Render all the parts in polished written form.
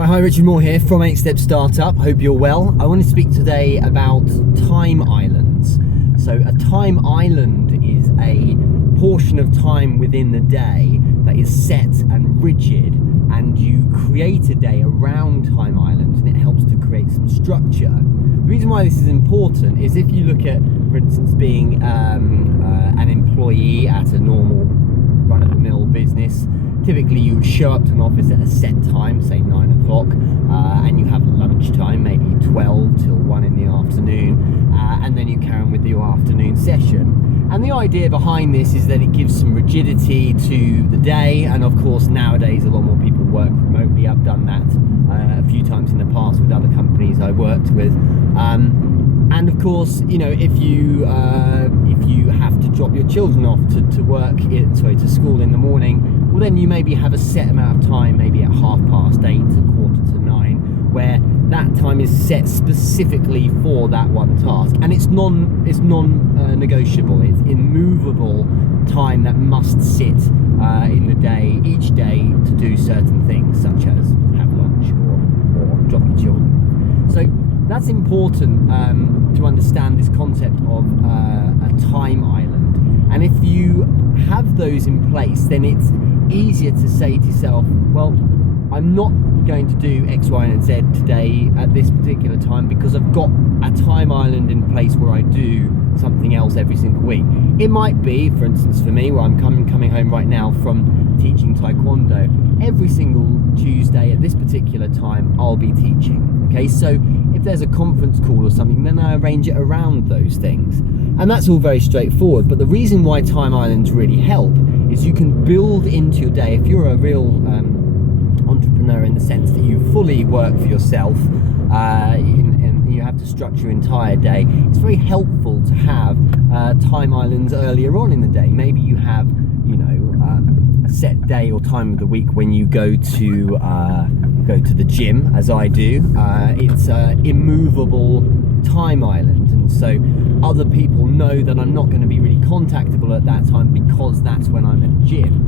Well, hi, Richard Moore here from 8-Step-Startup. Hope you're well. I want to speak today about time islands. So a time island is a portion of time within the day that is set and rigid, and you create a day around time islands, and it helps to create some structure. The reason why this is important is if you look at, for instance, being an employee at a normal run-of-the-mill business, typically you would show up to an office at a set time, say 9 o'clock, and you have lunch time, maybe 12 till 1 in the afternoon, and then you carry on with your afternoon session. And the idea behind this is that it gives some rigidity to the day, and of course nowadays a lot more people work remotely. I've done that a few times in the past with other companies I worked with. And of course, you know, if you have to drop your children off to school in the morning, well then you maybe have a set amount of time, maybe at 8:30 to 8:45, where that time is set specifically for that one task, and it's non-negotiable. It's immovable time that must sit in the day, each day, to do certain things, such as have lunch or drop your children. So that's important to understand this concept of a time island. And if you have those in place, then it's easier to say to yourself, well, I'm not going to do X, Y, and Z today at this particular time because I've got a time island in place where I do something else every single week. It might be, for instance, for me, where I'm coming home right now from teaching Taekwondo, every single Tuesday at this particular time I'll be teaching. Okay, so if there's a conference call or something, then I arrange it around those things. And that's all very straightforward. But the reason why time islands really help is you can build into your day. If you're a real entrepreneur, in the sense that you fully work for yourself, and you have to structure your entire day, it's very helpful to have time islands earlier on in the day. Maybe you have, you know, a set day or time of the week when you go to the gym, as I do. It's an immovable time island, and so other people know that I'm not going to be really contactable at that time because that's when I'm at the gym.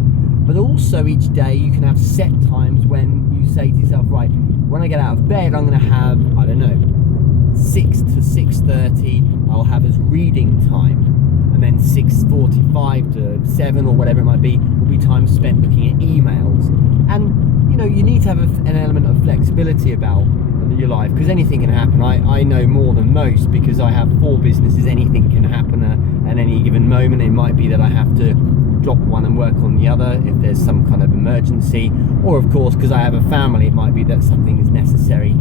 But also each day you can have set times when you say to yourself, right, when I get out of bed I'm going to have, I don't know, 6 to 6:30 I'll have as reading time, and then 6:45 to 7 or whatever it might be will be time spent looking at emails. And you know, you need to have an element of flexibility about your life, because anything can happen. I know more than most because I have 4 businesses. Anything can happen at any given moment. It might be that I have to drop one and work on the other if there's some kind of emergency, or of course because I have a family, it might be that something is necessary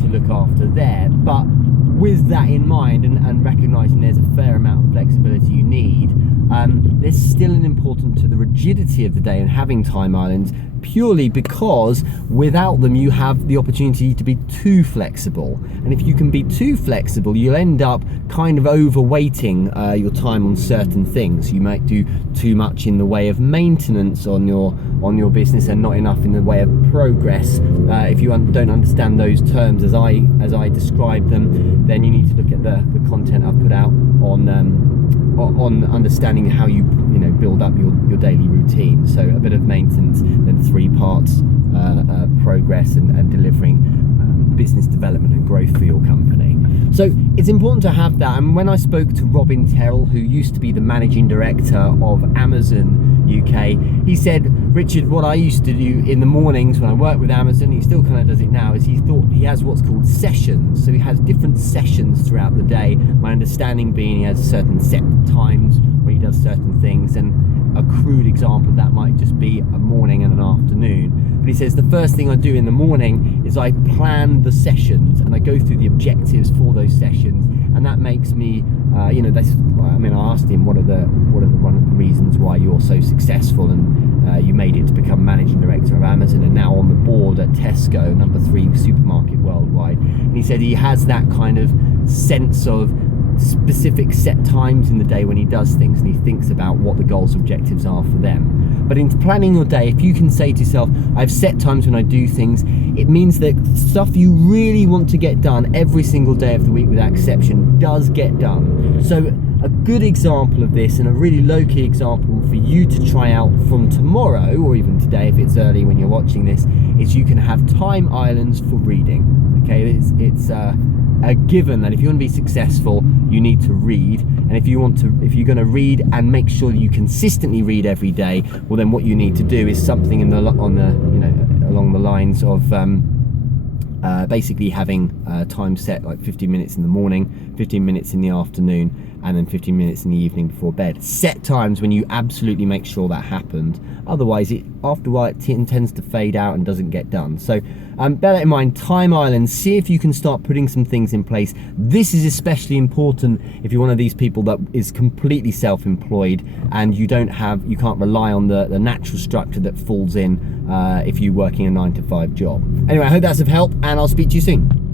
to look after there. But with that in mind, and recognizing there's a fair amount of flexibility you need, there's still an importance to the rigidity of the day and having time islands, purely because without them you have the opportunity to be too flexible. And if you can be too flexible, you'll end up kind of overweighting your time on certain things. You might do too much in the way of maintenance on your business and not enough in the way of progress. If you don't understand those terms as I describe them, then you need to look at the content I've put out on understanding how you build up your daily routine. So a bit of maintenance, then 3 parts, progress and delivering business development and growth for your company. So it's important to have that. And when I spoke to Robin Terrell, who used to be the managing director of Amazon UK, he said, Richard, what I used to do in the mornings when I worked with Amazon, he still kind of does it now, is he has what's called sessions. So he has different sessions throughout the day. My understanding being he has certain set times where he does certain things, and a crude example of that might just be a morning and an afternoon. But he says the first thing I do in the morning is I plan the sessions and I go through the objectives for those sessions, and that makes me, I asked him one of the reasons why you're so successful, and you made it to become managing director of Amazon and now on the board at Tesco, number 3 supermarket worldwide. And he said he has that kind of sense of specific set times in the day when he does things, and he thinks about what the goals, objectives are for them. But in planning your day, if you can say to yourself, I've set times when I do things, it means that stuff you really want to get done every single day of the week without exception does get done. So a good example of this, and a really low-key example for you to try out from tomorrow, or even today if it's early when you're watching this, is you can have time islands for reading. Okay, it's a given that if you want to be successful, you need to read. And if you're going to read and make sure you consistently read every day, well, then what you need to do is something along the lines of basically having time set, like 15 minutes in the morning, 15 minutes in the afternoon, and then 15 minutes in the evening before bed. Set times when you absolutely make sure that happened. Otherwise, after a while, it tends to fade out and doesn't get done. So bear that in mind. Time islands, see if you can start putting some things in place. This is especially important if you're one of these people that is completely self-employed and you can't rely on the natural structure that falls in if you're working a 9-to-5 job. Anyway, I hope that's of help, and I'll speak to you soon.